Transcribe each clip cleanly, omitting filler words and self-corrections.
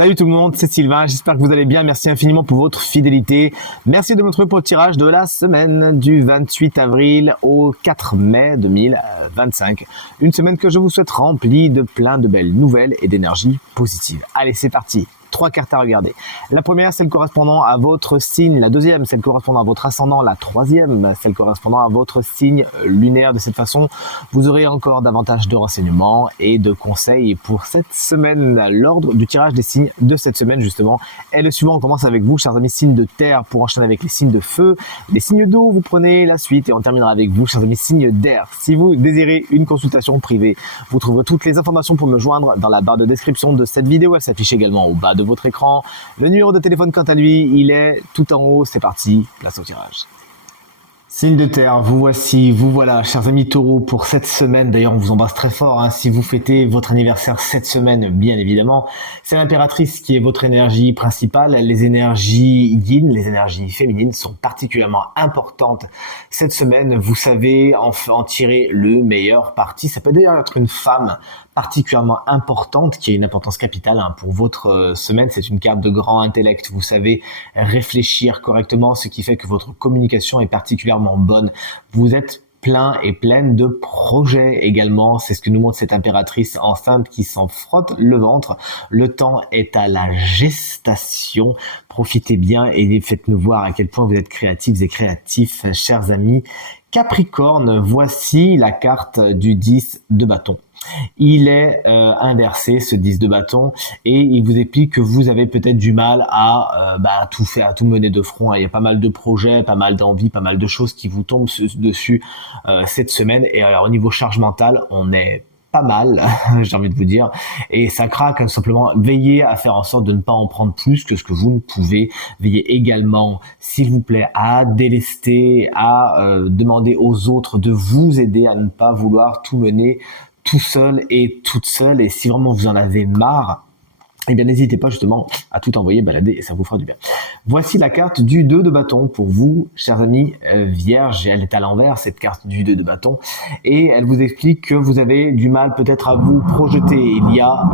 Salut tout le monde, c'est Sylvain, j'espère que vous allez bien, merci infiniment pour votre fidélité. Merci de me retrouver pour le tirage de la semaine du 28 avril au 4 mai 2025. Une semaine que je vous souhaite remplie de plein de belles nouvelles et d'énergie positive. Allez, c'est parti. 3 cartes à regarder. La première, celle correspondant à votre signe. La deuxième, celle correspondant à votre ascendant. La troisième, celle correspondant à votre signe lunaire. De cette façon, vous aurez encore davantage de renseignements et de conseils pour cette semaine. L'ordre du tirage des signes de cette semaine, justement, est le suivant. On commence avec vous, chers amis signes de terre, pour enchaîner avec les signes de feu. Les signes d'eau, vous prenez la suite et on terminera avec vous, chers amis signes d'air. Si vous désirez une consultation privée, vous trouverez toutes les informations pour me joindre dans la barre de description de cette vidéo. Elle s'affiche également au bas de votre écran. Le numéro de téléphone, quant à lui, il est tout en haut. C'est parti, place au tirage. Signe de terre, vous voici, vous voilà, chers amis taureaux, pour cette semaine. D'ailleurs, on vous embrasse très fort, hein, si vous fêtez votre anniversaire cette semaine, bien évidemment. C'est l'impératrice qui est votre énergie principale. Les énergies yin, les énergies féminines sont particulièrement importantes cette semaine. Vous savez en tirer le meilleur parti. Ça peut d'ailleurs être une femme particulièrement importante, qui a une importance capitale, hein, pour votre semaine. C'est une carte de grand intellect. Vous savez réfléchir correctement, ce qui fait que votre communication est particulièrement bonne. Vous êtes plein et pleine de projets également. C'est ce que nous montre cette impératrice enceinte qui s'en frotte le ventre. Le temps est à la gestation. Profitez bien et faites-nous voir à quel point vous êtes créatifs et créatifs, chers amis Capricorne. Voici la carte du 10 de bâton. Il est inversé, ce 10 de bâton, et il vous explique que vous avez peut-être du mal à tout faire, à tout mener de front. Il y a pas mal de projets, pas mal d'envies, pas mal de choses qui vous tombent dessus cette semaine. Et alors, au niveau charge mentale, on est pas mal, j'ai envie de vous dire, et ça craque. Simplement, veillez à faire en sorte de ne pas en prendre plus que ce que vous ne pouvez. Veillez également, s'il vous plaît, à délester, à demander aux autres de vous aider, à ne pas vouloir tout mener tout seul et toute seule. Et si vraiment vous en avez marre, eh bien n'hésitez pas justement à tout envoyer balader et ça vous fera du bien. Voici la carte du 2 de bâton pour vous, chers amis vierges. Elle est à l'envers, cette carte du 2 de bâton, et elle vous explique que vous avez du mal peut-être à vous projeter. Il y a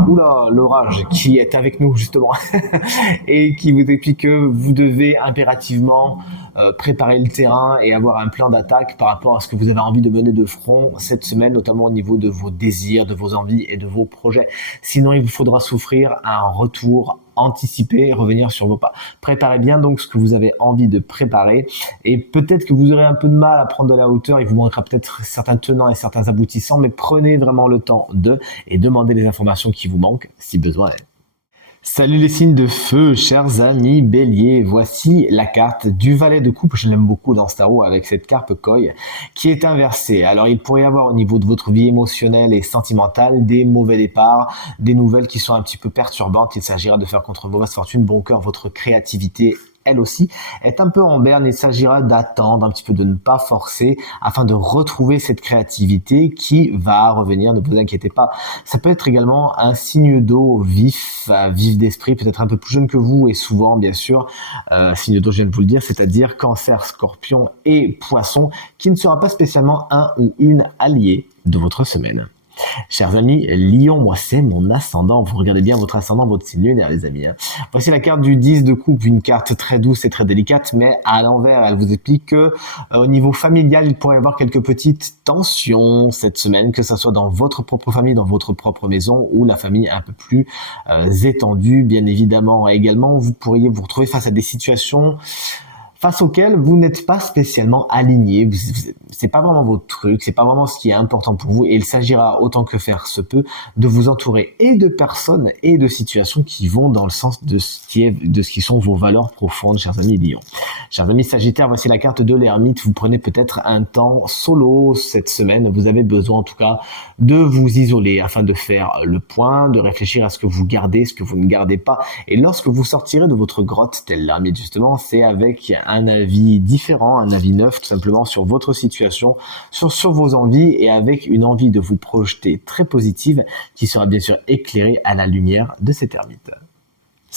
l'orage qui est avec nous justement et qui vous explique que vous devez impérativement préparer le terrain et avoir un plan d'attaque par rapport à ce que vous avez envie de mener de front cette semaine, notamment au niveau de vos désirs, de vos envies et de vos projets. Sinon, il vous faudra souffrir un retour anticipé et revenir sur vos pas. Préparez bien donc ce que vous avez envie de préparer, et peut-être que vous aurez un peu de mal à prendre de la hauteur. Il vous manquera peut-être certains tenants et certains aboutissants, mais prenez vraiment le temps et demandez les informations qui vous manquent si besoin est. Salut les signes de feu, chers amis béliers. Voici la carte du valet de coupe. Je l'aime beaucoup dans ce tarot avec cette carpe koi qui est inversée. Alors il pourrait y avoir au niveau de votre vie émotionnelle et sentimentale des mauvais départs, des nouvelles qui sont un petit peu perturbantes. Il s'agira de faire contre mauvaise fortune bon cœur votre créativité. Elle aussi est un peu en berne. Il s'agira d'attendre un petit peu, de ne pas forcer, afin de retrouver cette créativité qui va revenir. Ne vous inquiétez pas. Ça peut être également un signe d'eau vif d'esprit, peut-être un peu plus jeune que vous, et souvent, bien sûr, signe d'eau, je viens de vous le dire, c'est-à-dire Cancer, Scorpion et Poisson, qui ne sera pas spécialement un ou une alliée de votre semaine. Chers amis Lion, moi c'est mon ascendant. Vous regardez bien votre ascendant, votre signe lunaire, les amis. Voici la carte du 10 de coupe, une carte très douce et très délicate, mais à l'envers. Elle vous explique que au niveau familial, il pourrait y avoir quelques petites tensions cette semaine, que ce soit dans votre propre famille, dans votre propre maison, ou la famille un peu plus étendue, bien évidemment. Et également, vous pourriez vous retrouver face à des situations face auquel vous n'êtes pas spécialement aligné. C'est pas vraiment votre truc, c'est pas vraiment ce qui est important pour vous, et il s'agira, autant que faire se peut, de vous entourer et de personnes et de situations qui vont dans le sens de ce qui sont vos valeurs profondes, chers amis Lion. Chers amis Sagittaire, voici la carte de l'ermite. Vous prenez peut-être un temps solo cette semaine. Vous avez besoin en tout cas de vous isoler afin de faire le point, de réfléchir à ce que vous gardez, ce que vous ne gardez pas. Et lorsque vous sortirez de votre grotte, tel l'ermite justement, c'est avec un avis différent, un avis neuf tout simplement sur votre situation, sur vos envies, et avec une envie de vous projeter très positive qui sera bien sûr éclairée à la lumière de cette ermite.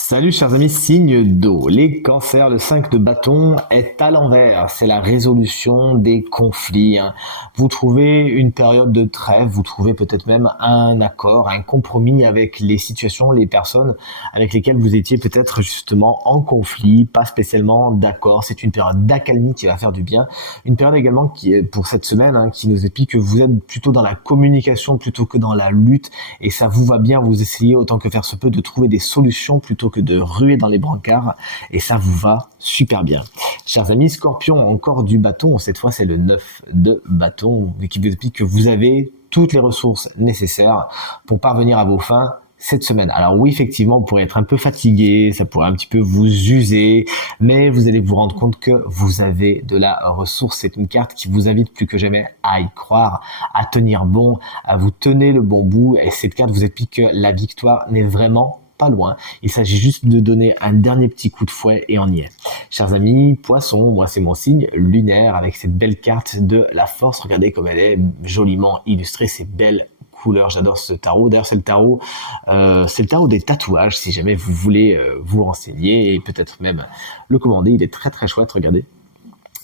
Salut chers amis, signe d'eau. Les cancers, le 5 de bâton est à l'envers. C'est la résolution des conflits, hein. Vous trouvez une période de trêve, vous trouvez peut-être même un accord, un compromis avec les situations, les personnes avec lesquelles vous étiez peut-être justement en conflit, pas spécialement d'accord. C'est une période d'accalmie qui va faire du bien. Une période également qui est pour cette semaine, hein, qui nous explique que vous êtes plutôt dans la communication plutôt que dans la lutte, et ça vous va bien. Vous essayez autant que faire se peut de trouver des solutions plutôt que de ruer dans les brancards, et ça vous va super bien. Chers amis, Scorpion, encore du bâton, cette fois c'est le 9 de bâton, qui vous explique que vous avez toutes les ressources nécessaires pour parvenir à vos fins cette semaine. Alors oui, effectivement, vous pourrez être un peu fatigué, ça pourrait un petit peu vous user, mais vous allez vous rendre compte que vous avez de la ressource. C'est une carte qui vous invite plus que jamais à y croire, à tenir bon, à vous tenir le bon bout, et cette carte vous explique que la victoire n'est vraiment pas loin. Il s'agit juste de donner un dernier petit coup de fouet et on y est. Chers amis, Poisson, moi c'est mon signe lunaire avec cette belle carte de la force. Regardez comme elle est joliment illustrée, ces belles couleurs. J'adore ce tarot. D'ailleurs, c'est le tarot des tatouages si jamais vous voulez vous renseigner et peut-être même le commander. Il est très très chouette, regardez.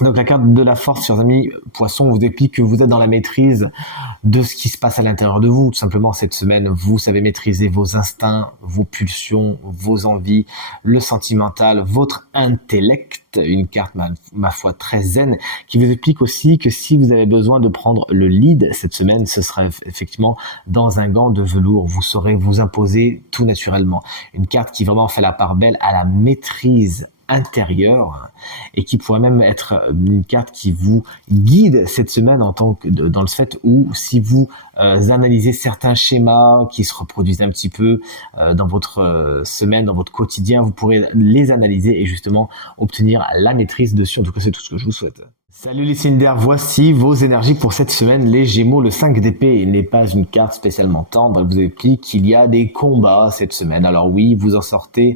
Donc la carte de la force, chers amis, Poisson vous explique que vous êtes dans la maîtrise de ce qui se passe à l'intérieur de vous. Tout simplement, cette semaine, vous savez maîtriser vos instincts, vos pulsions, vos envies, le sentimental, votre intellect. Une carte, ma foi, très zen, qui vous explique aussi que si vous avez besoin de prendre le lead cette semaine, ce sera effectivement dans un gant de velours. Vous saurez vous imposer tout naturellement. Une carte qui vraiment fait la part belle à la maîtrise intérieure et qui pourrait même être une carte qui vous guide cette semaine en tant que dans le fait où si vous analysez certains schémas qui se reproduisent un petit peu dans votre semaine, dans votre quotidien, vous pourrez les analyser et justement obtenir la maîtrise dessus. En tout cas, c'est tout ce que je vous souhaite. Salut les signes d'air, voici vos énergies pour cette semaine. Les Gémeaux, le 5 d'épée n'est pas une carte spécialement tendre. Elle vous explique qu'il y a des combats cette semaine. Alors oui, vous en sortez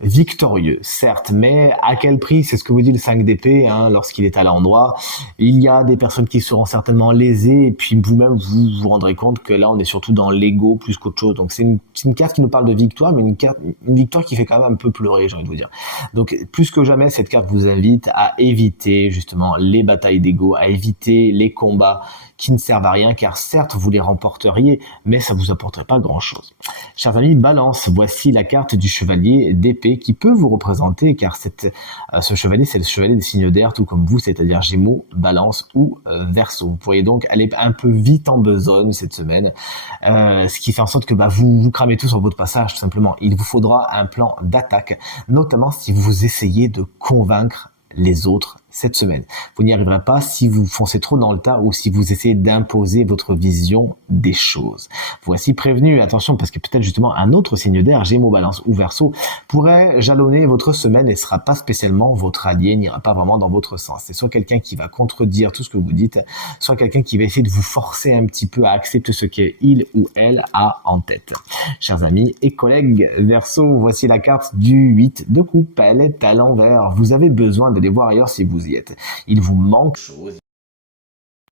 victorieux, certes, mais à quel prix? C'est ce que vous dit le 5 d'épée, hein, lorsqu'il est à l'endroit. Il y a des personnes qui seront certainement lésées, et puis vous-même, vous vous rendrez compte que là, on est surtout dans l'ego plus qu'autre chose. Donc c'est une carte qui nous parle de victoire, mais une victoire qui fait quand même un peu pleurer, j'ai envie de vous dire. Donc plus que jamais, cette carte vous invite à éviter justement les batailles d'ego, à éviter les combats qui ne servent à rien, car certes vous les remporteriez, mais ça vous apporterait pas grand chose. Chers amis, Balance, voici la carte du chevalier d'épée qui peut vous représenter, car ce chevalier, c'est le chevalier des signes d'air, tout comme vous, c'est-à-dire Gémeaux, Balance ou Verseau. Vous pourriez donc aller un peu vite en besogne cette semaine, ce qui fait en sorte que vous cramez tout sur votre passage, tout simplement. Il vous faudra un plan d'attaque, notamment si vous essayez de convaincre les autres cette semaine. Vous n'y arriverez pas si vous foncez trop dans le tas ou si vous essayez d'imposer votre vision des choses. Voici prévenu, attention, parce que peut-être justement un autre signe d'air, Gémeaux, Balance ou Verseau, pourrait jalonner votre semaine et ne sera pas spécialement votre allié, n'ira pas vraiment dans votre sens. C'est soit quelqu'un qui va contredire tout ce que vous dites, soit quelqu'un qui va essayer de vous forcer un petit peu à accepter ce qu'il ou elle a en tête. Chers amis et collègues Verseau, voici la carte du 8 de coupe. Elle est à l'envers. Vous avez besoin d'aller voir ailleurs si vous y êtes. Il vous manque chose,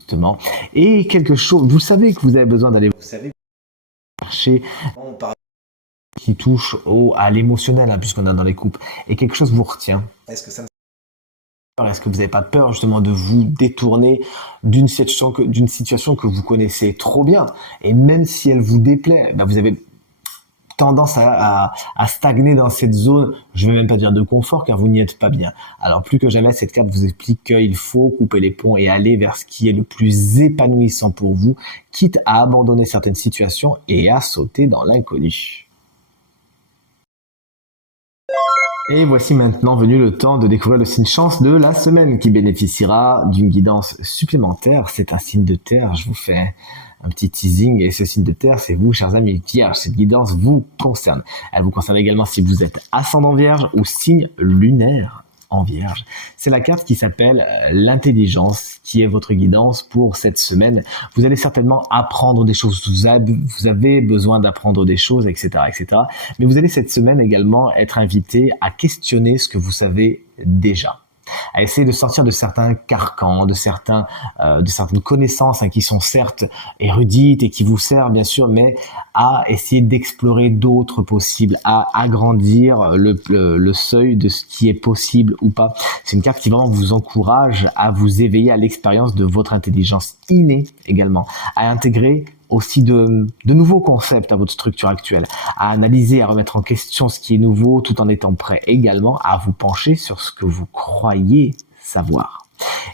justement, et quelque chose, vous savez que vous avez besoin d'aller chercher qui touche à l'émotionnel, hein, puisqu'on est dans les couples, et quelque chose vous retient. Est-ce que vous n'avez pas peur justement de vous détourner d'une situation que vous connaissez trop bien, et même si elle vous déplaît, vous avez tendance à stagner dans cette zone, je ne vais même pas dire de confort, car vous n'y êtes pas bien. Alors plus que jamais, cette carte vous explique qu'il faut couper les ponts et aller vers ce qui est le plus épanouissant pour vous, quitte à abandonner certaines situations et à sauter dans l'inconnu. Et voici maintenant venu le temps de découvrir le signe chance de la semaine qui bénéficiera d'une guidance supplémentaire. C'est un signe de terre, je vous fais un petit teasing, et ce signe de terre, c'est vous, chers amis vierges. Cette guidance vous concerne. Elle vous concerne également si vous êtes ascendant vierge ou signe lunaire en vierge. C'est la carte qui s'appelle l'intelligence, qui est votre guidance pour cette semaine. Vous allez certainement apprendre des choses, vous avez besoin d'apprendre des choses, etc., etc. Mais vous allez cette semaine également être invité à questionner ce que vous savez déjà. à essayer de sortir de certains carcans, de certaines connaissances qui sont certes érudites et qui vous servent bien sûr, mais à essayer d'explorer d'autres possibles, à agrandir le seuil de ce qui est possible ou pas. C'est une carte qui vraiment vous encourage à vous éveiller à l'expérience de votre intelligence innée également, à intégrer aussi de nouveaux concepts à votre structure actuelle, à analyser, à remettre en question ce qui est nouveau tout en étant prêt également à vous pencher sur ce que vous croyez savoir.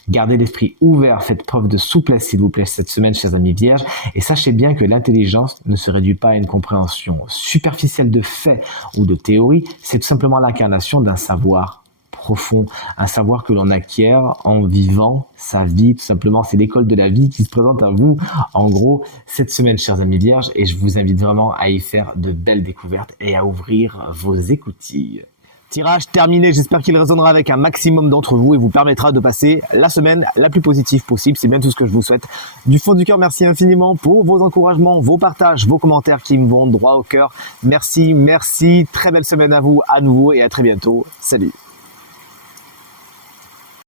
Gardez l'esprit ouvert, faites preuve de souplesse s'il vous plaît cette semaine, chers amis vierges, et sachez bien que l'intelligence ne se réduit pas à une compréhension superficielle de faits ou de théories, c'est tout simplement l'incarnation d'un savoir profond, un savoir que l'on acquiert en vivant sa vie, tout simplement. C'est l'école de la vie qui se présente à vous, en gros, cette semaine, chers amis vierges, et je vous invite vraiment à y faire de belles découvertes et à ouvrir vos écoutilles. Tirage terminé, j'espère qu'il résonnera avec un maximum d'entre vous et vous permettra de passer la semaine la plus positive possible. C'est bien tout ce que je vous souhaite. Du fond du cœur, merci infiniment pour vos encouragements, vos partages, vos commentaires qui me vont droit au cœur. Merci, très belle semaine à vous à nouveau et à très bientôt. Salut.